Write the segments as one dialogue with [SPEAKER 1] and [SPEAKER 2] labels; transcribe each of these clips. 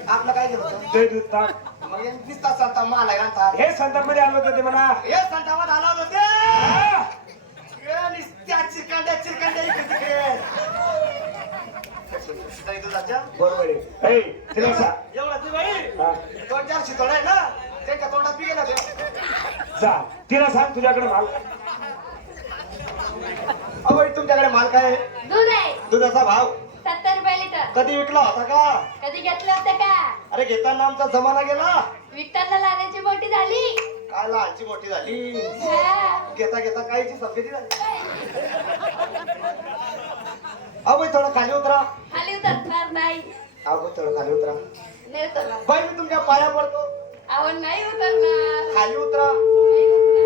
[SPEAKER 1] आपलं काय केलं होतं?
[SPEAKER 2] दही दूध ताक.
[SPEAKER 1] मग यांनी दिसतात संता मला घालतात.
[SPEAKER 2] हे संतामध्ये आलो होतं ते म्हणा.
[SPEAKER 1] हे संतावर आला होता ते.
[SPEAKER 2] हा.
[SPEAKER 1] त्या चिरकांड्या इकडे तिकडे. दही दुधाच्या
[SPEAKER 2] बरोबर आहे. ए, तिला सांग.
[SPEAKER 1] एवढा ती बाई
[SPEAKER 2] हा.
[SPEAKER 1] 2-4 शितोडे आहे ना त्यांच्या तोंडात बी गेला ते.
[SPEAKER 2] जा तिला सांग तुझ्याकडे माल.
[SPEAKER 1] अहो तुमच्याकडे माल काय आहे?
[SPEAKER 3] दूध आहे
[SPEAKER 1] दुधाचा भाव
[SPEAKER 3] 70 रुपये लिटर.
[SPEAKER 1] कधी विकला होता का?
[SPEAKER 3] कधी घेतलं होतं का?
[SPEAKER 1] अरे घेताना आमचा जमाना गेला.
[SPEAKER 3] विकताना लाण्याची मोठी झाली.
[SPEAKER 1] काय लहानची मोठी झाली.
[SPEAKER 3] हा.
[SPEAKER 1] घेता घेता काहीची सफेदी झाली. अहो थोडं खाली उतरा.
[SPEAKER 3] खाली उतरणार नाही.
[SPEAKER 1] अहो थोडं खाली उतरा.
[SPEAKER 3] नाही उतरणार.
[SPEAKER 1] बाई मी तुमच्या पाया पडतो.
[SPEAKER 3] अहो नाही उतरणार.
[SPEAKER 1] खाली उतरा.
[SPEAKER 3] नाही उतरणार.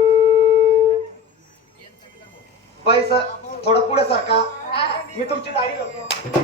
[SPEAKER 1] बाई सर थोडं पुढे सारखा.
[SPEAKER 3] हा.
[SPEAKER 1] मी तुमची दाढी करतो.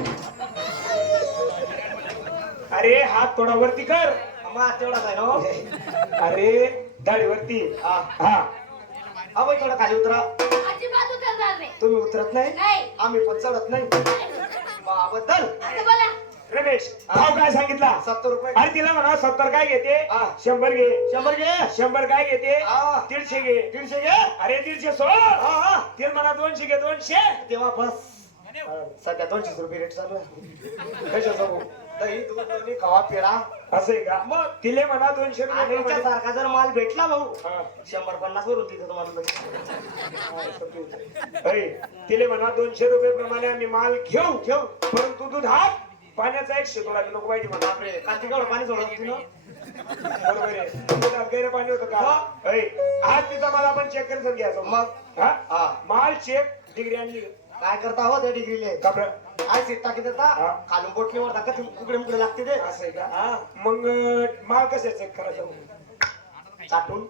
[SPEAKER 2] अरे हात थोडा वरती कर.
[SPEAKER 1] मग तेवढाच आहे ना हो?
[SPEAKER 2] अरे दाढीवरती.
[SPEAKER 1] हा.
[SPEAKER 2] हा.
[SPEAKER 1] अहो थोडं खाली उतरा.
[SPEAKER 3] अजिबात उतरणार नाही.
[SPEAKER 1] तुम्ही उतरत नाही
[SPEAKER 3] नाही.
[SPEAKER 1] आम्ही पण चढत नाही. बाबद्दल
[SPEAKER 3] असं बोला.
[SPEAKER 2] रमेश भाव काय सांगितला?
[SPEAKER 1] 70 रुपये.
[SPEAKER 2] अरे तिला म्हणा 70 काय घेते?
[SPEAKER 1] हा.
[SPEAKER 2] 100 घे.
[SPEAKER 1] 100 घे.
[SPEAKER 2] 100 काय घेते?
[SPEAKER 1] हा.
[SPEAKER 2] 150 घे.
[SPEAKER 1] 150 घे.
[SPEAKER 2] अरे 150 सोड.
[SPEAKER 1] हा हा.
[SPEAKER 2] तिला म्हणा 200 घे. 200.
[SPEAKER 1] तेव्हा बस सध्या 200 रुपये रेट चालू आहे. कशाचं? दही दूध लोणी खवा पेढा.
[SPEAKER 2] असं आहे का?
[SPEAKER 1] मग
[SPEAKER 2] तिले म्हणा 200
[SPEAKER 1] आणि
[SPEAKER 2] रुपये.
[SPEAKER 1] सारखा जर माल भेटला भाऊ
[SPEAKER 2] हा.
[SPEAKER 1] 150 वरून तिथं तुम्हाला
[SPEAKER 2] अरे तिले म्हणा 200 रुपये प्रमाणे आम्ही माल घेऊ परंतु दूध हात पाण्याचा 1 शितोडा नको पाहिजे म्हणा.
[SPEAKER 1] बापरे काल केवढं पाणी सोडलं तिनं.
[SPEAKER 2] बरोबर आहे. दुधात गैर पाणी होतं का? अरे आज तिचा माल आपण चेक करून घ्यायचं.
[SPEAKER 1] मग
[SPEAKER 2] हा?
[SPEAKER 1] हा
[SPEAKER 2] माल चेक डिग्री आणली
[SPEAKER 1] काय करता हो त्या डिग्रीले
[SPEAKER 2] का बरं?
[SPEAKER 1] काय सीट टाकी देता
[SPEAKER 2] हा.
[SPEAKER 1] खालून बोटणीवर टाका कुकडे मुकडे लागते ते
[SPEAKER 2] असं आहे का?
[SPEAKER 1] हा
[SPEAKER 2] मग माल कसं चेक करायचं?
[SPEAKER 1] चाटून.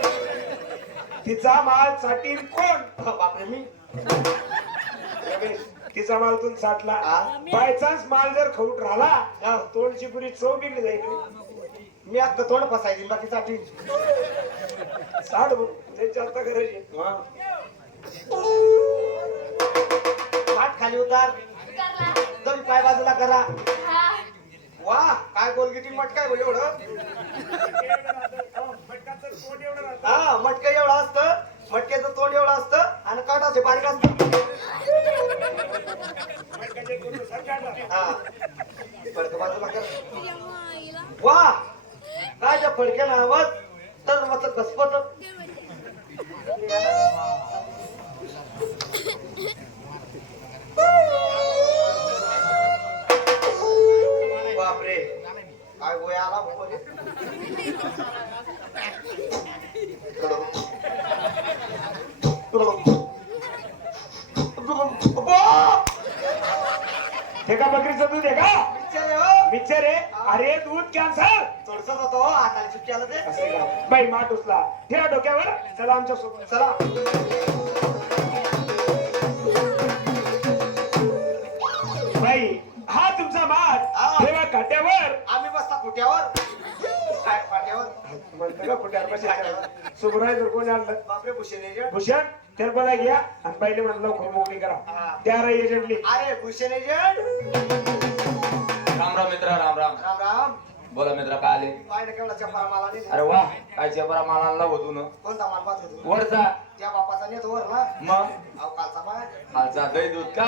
[SPEAKER 2] तिचा माल चाटील कोण?
[SPEAKER 1] बापरे मी
[SPEAKER 2] रमेश, तिचा माल तून साठला.
[SPEAKER 1] हा.
[SPEAKER 2] बाय चान्स माल जर खवट राहिला
[SPEAKER 1] हा.
[SPEAKER 2] तोंडची पुरी चव बिघडली जाईल.
[SPEAKER 1] मी अख्खं तोंड फसायची बाकी साठी.
[SPEAKER 2] साठ जास्त करायची.
[SPEAKER 1] पाठ खाली उतार.
[SPEAKER 3] उतरला.
[SPEAKER 1] दोन पाय बाजूला करा.
[SPEAKER 3] हा.
[SPEAKER 1] वा काय गोलगिटी मटकाय हो एवढं. हा मटका एवढं असतं. मटक्याचं तोंड एवढं असतं आणि काटाचे बारीक असतं. हा फडक बाजूला कर. वा काय त्या फडक्याला आवाज तर मग कसपत. बापरे काय गोया आला भाऊ रे.
[SPEAKER 2] हे का बकरीचं दूध आहे का?
[SPEAKER 1] विचारे हो.
[SPEAKER 2] मिक्सर आहे. अरे दूध कॅन्सर.
[SPEAKER 1] थोडसंच होतं हो हाताला चुटकी आलं ते.
[SPEAKER 2] असं आहे का? बाई माठ उचला ठेवा डोक्यावर. चला आमच्या सोबत
[SPEAKER 1] चला
[SPEAKER 2] बाई हा तुमचा माठ
[SPEAKER 1] हा.
[SPEAKER 2] ठेवा काट्यावर.
[SPEAKER 1] आम्ही बसता कुट्यावर. काय पाट्यावर.
[SPEAKER 2] म्हणतं का कुट्यावर सुभराय कोणी आणलं?
[SPEAKER 1] बापरे भूषण
[SPEAKER 2] भूषण त्याला बोला घ्या आणि पहिले म्हणलं लवकर मोकळी
[SPEAKER 1] हा.
[SPEAKER 2] करा. त्या राई एजंटली.
[SPEAKER 1] अरे भूषण एजंट.
[SPEAKER 4] राम राम मित्रा राम राम.
[SPEAKER 1] राम राम.
[SPEAKER 4] बोला मित्रा काय आले?
[SPEAKER 1] पाहिलं केवढा चप्पा माला नाही.
[SPEAKER 4] अरे वा काय चेपरा माल आणला होतो ना
[SPEAKER 1] कोणता माल पाहत होतो.
[SPEAKER 4] वरचा.
[SPEAKER 1] त्या बापाचा नेत वर ना.
[SPEAKER 4] मग
[SPEAKER 1] अहो कालचा पाय.
[SPEAKER 4] खालचा दही दूध का?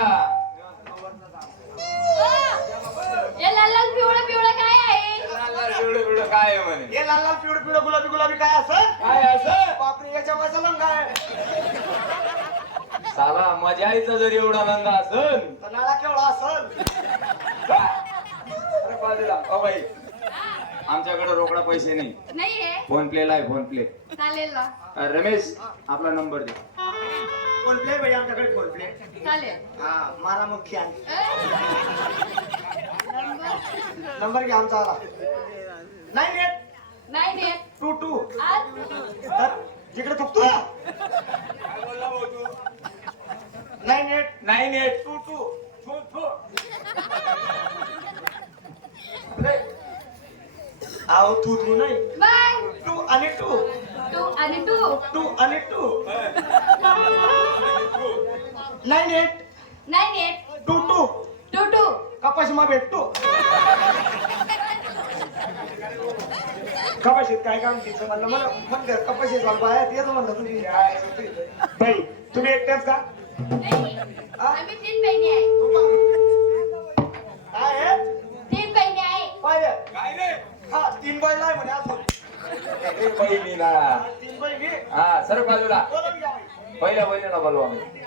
[SPEAKER 3] हे लाल लाल पिवळं पिवळं काय आहे?
[SPEAKER 4] एवढं एवढं काय आहे म्हणे?
[SPEAKER 1] हे लाल लाल पिवळं पिवळं गुलाबी गुलाबी काय असं.
[SPEAKER 4] काय असं?
[SPEAKER 1] बापरे याच्या पैसा लंग आहे.
[SPEAKER 4] साला माझ्या आईचा जर एवढा रंग असल
[SPEAKER 1] तर नाळा केवढा असल.
[SPEAKER 4] अरे बाजूला ओ बाई आमच्याकडे रोकडा पैसे नाही.
[SPEAKER 3] नाहीये.
[SPEAKER 4] फोन प्ले ला आहे फोन प्ले.
[SPEAKER 3] चालेल ना.
[SPEAKER 4] रमेश आपला नंबर दे.
[SPEAKER 1] फोन प्ले भाई आमच्याकडे फोन प्ले.
[SPEAKER 3] चालेल.
[SPEAKER 1] हा मारा मग ख्याल.
[SPEAKER 3] नंबर
[SPEAKER 1] नंबर घ्या आमचा आला. 98
[SPEAKER 3] नाही देत.
[SPEAKER 1] 22
[SPEAKER 3] आज
[SPEAKER 1] तर जिकडे थुकतो. 98
[SPEAKER 4] 98
[SPEAKER 1] 22 आओ तू तू नाही.
[SPEAKER 3] मग
[SPEAKER 1] 2 आणि 2
[SPEAKER 3] तू आणि तू
[SPEAKER 1] 2 आणि 2 98
[SPEAKER 3] नाही देत.
[SPEAKER 1] 22
[SPEAKER 3] टू टू
[SPEAKER 1] कपाशी मा भेटतो.
[SPEAKER 2] कपाशीत काय काम तिचं
[SPEAKER 1] म्हणलं म्हणलं कपाशी चालू बाया तेच म्हणलं तुम्ही काय होती?
[SPEAKER 2] बाई तुम्ही एकट्याच का
[SPEAKER 3] नाही. आम्ही 3 बहिणी आहे.
[SPEAKER 1] काय आहे
[SPEAKER 3] 3 बहिणी आहे.
[SPEAKER 1] पाहिजे
[SPEAKER 4] काय रे
[SPEAKER 1] हा 3 बैल आहे म्हणे असं
[SPEAKER 4] बहिणीला
[SPEAKER 1] 3 बैल मी
[SPEAKER 4] हा सर बाजूला
[SPEAKER 1] बोलून घ्या बाई.
[SPEAKER 4] पहिल्या बोलवा आम्ही